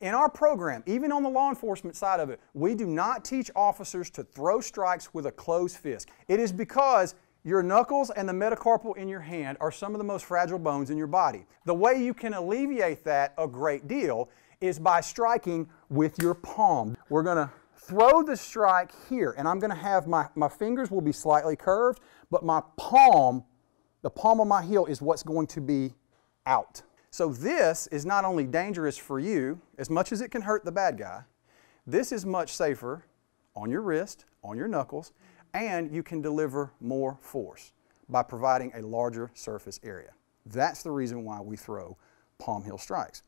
In our program, even on the law enforcement side of it, we do not teach officers to throw strikes with a closed fist. It is because your knuckles and the metacarpal in your hand are some of the most fragile bones in your body. The way you can alleviate that a great deal is by striking with your palm. We're going to throw the strike here, and I'm going to have my fingers will be slightly curved, but my palm, the palm of my heel is what's going to be out. So this is not only dangerous for you, as much as it can hurt the bad guy, this is much safer on your wrist, on your knuckles, and you can deliver more force by providing a larger surface area. That's the reason why we throw palm heel strikes.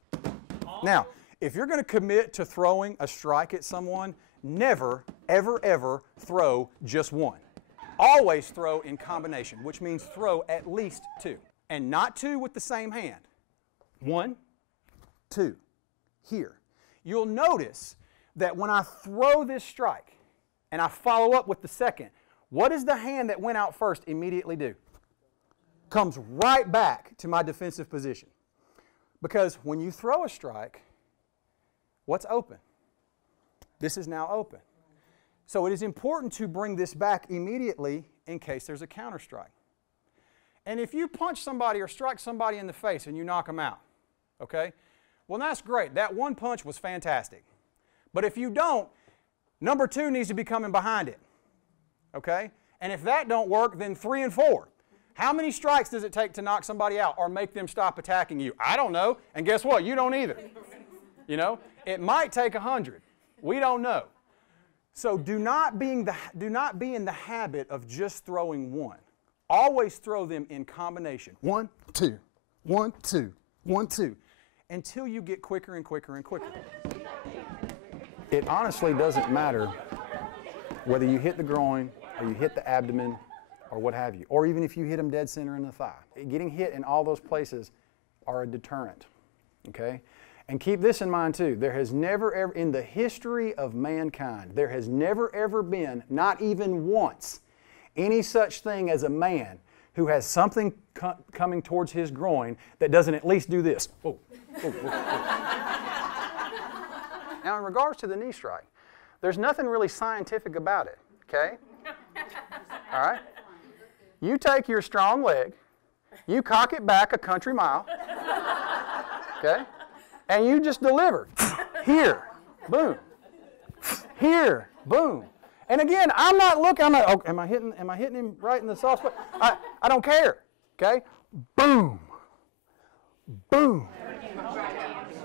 Now, if you're going to commit to throwing a strike at someone, never, ever, ever throw just one. Always throw in combination, which means throw at least two. And not two with the same hand. 1, 2, here. You'll notice that when I throw this strike and I follow up with the second, what does the hand that went out first immediately do? Comes right back to my defensive position. Because when you throw a strike, what's open? This is now open. So it is important to bring this back immediately in case there's a counter strike. And if you punch somebody or strike somebody in the face and you knock them out, okay? Well, that's great. That one punch was fantastic. But if you don't, number 2 needs to be coming behind it, okay? And if that don't work, then 3 and 4. How many strikes does it take to knock somebody out or make them stop attacking you? I don't know. And guess what? You don't either. You know? It might take 100. We don't know. So do not be in the habit of just throwing one. Always throw them in combination. 1, 2, 1, 2, 1, 2. Until you get quicker and quicker and quicker. It honestly doesn't matter whether you hit the groin or you hit the abdomen or what have you, or even if you hit them dead center in the thigh. Getting hit in all those places are a deterrent, okay? And keep this in mind too, there has never ever, in the history of mankind, there has never ever been, not even once, any such thing as a man who has something coming towards his groin that doesn't at least do this. Whoa. Whoa, whoa, whoa. Now, in regards to the knee strike, there's nothing really scientific about it, okay? All right? You take your strong leg, you cock it back a country mile, okay? And you just deliver. Here, boom. Here, boom. And again, I'm not looking, oh, am I hitting him right in the soft spot? I don't care, okay? Boom. Boom.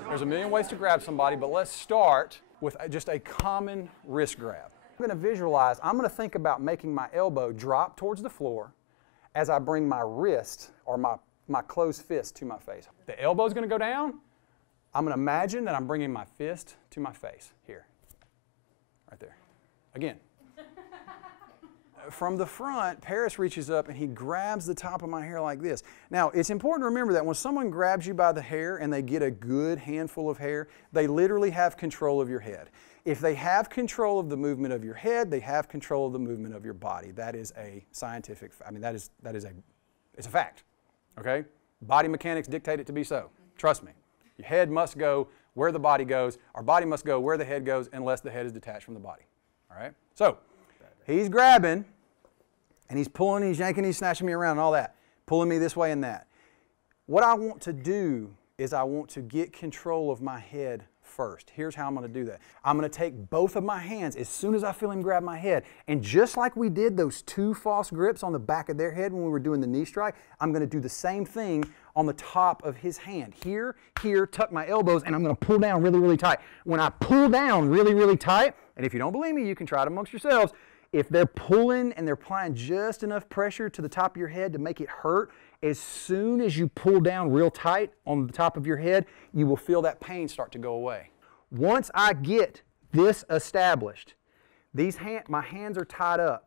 There's a million ways to grab somebody, but let's start with just a common wrist grab. I'm going to visualize, I'm going to think about making my elbow drop towards the floor as I bring my wrist or my closed fist to my face. The elbow's going to go down. I'm going to imagine that I'm bringing my fist to my face, here, right there. Again. From the front, Paris reaches up and he grabs the top of my hair like this. Now, it's important to remember that when someone grabs you by the hair and they get a good handful of hair, they literally have control of your head. If they have control of the movement of your head, they have control of the movement of your body. That is a scientific, it's a fact, okay? Body mechanics dictate it to be so. Trust me. Your head must go where the body goes. Our body must go where the head goes unless the head is detached from the body, all right? So, he's grabbing, and he's pulling, he's yanking, he's snatching me around and all that, pulling me this way and that. What I want to do is I want to get control of my head first. Here's how I'm going to do that. I'm going to take both of my hands as soon as I feel him grab my head, and just like we did those 2 false grips on the back of their head when we were doing the knee strike, I'm going to do the same thing on the top of his hand. Here, tuck my elbows, and I'm going to pull down really, really tight. When I pull down really, really tight, and if you don't believe me, you can try it amongst yourselves, if they're pulling and they're applying just enough pressure to the top of your head to make it hurt, as soon as you pull down real tight on the top of your head, you will feel that pain start to go away. Once I get this established, my hands are tied up,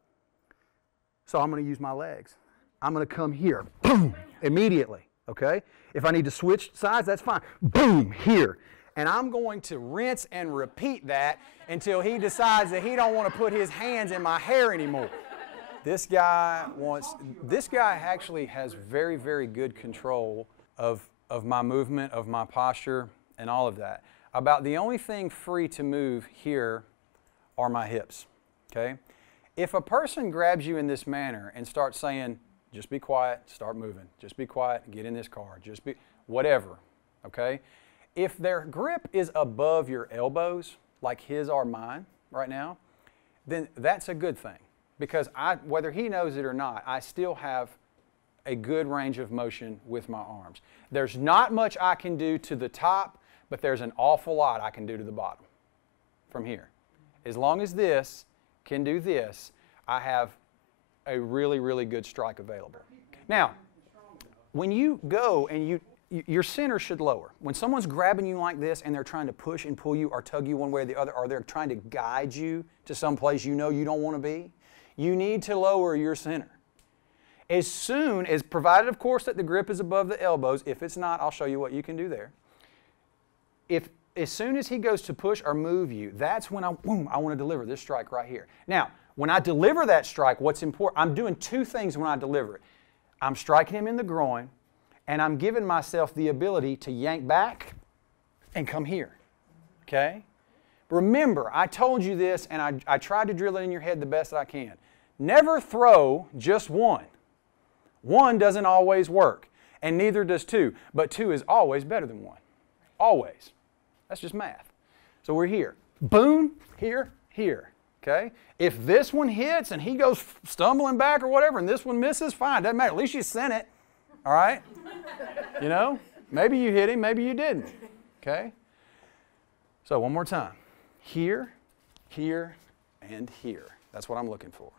so I'm going to use my legs. I'm going to come here, boom, immediately, okay? If I need to switch sides, that's fine. Boom, here. And I'm going to rinse and repeat that until he decides that he don't want to put his hands in my hair anymore. This guy actually has very, very good control of my movement, of my posture, and all of that. About the only thing free to move here are my hips, okay? If a person grabs you in this manner and starts saying, just be quiet, start moving, just be quiet, get in this car, just be, whatever, okay? If their grip is above your elbows, like his or mine right now, then that's a good thing. Because whether he knows it or not, I still have a good range of motion with my arms. There's not much I can do to the top, but there's an awful lot I can do to the bottom from here. As long as this can do this, I have a really, really good strike available. Now, when you go and your center should lower. When someone's grabbing you like this and they're trying to push and pull you or tug you one way or the other, or they're trying to guide you to some place you know you don't want to be, you need to lower your center. As soon as, provided of course that the grip is above the elbows, if it's not, I'll show you what you can do there. As soon as he goes to push or move you, that's when I want to deliver this strike right here. Now, when I deliver that strike, what's important, I'm doing two things when I deliver it. I'm striking him in the groin, and I'm giving myself the ability to yank back and come here, okay? Remember, I told you this, and I tried to drill it in your head the best that I can. Never throw just one. One doesn't always work, and neither does two, but two is always better than one, always. That's just math. So we're here. Boom, here, here, okay? If this one hits and he goes stumbling back or whatever and this one misses, fine, doesn't matter. At least you sent it, all right? You know, maybe you hit him, maybe you didn't, okay? So one more time. Here, here, and here. That's what I'm looking for.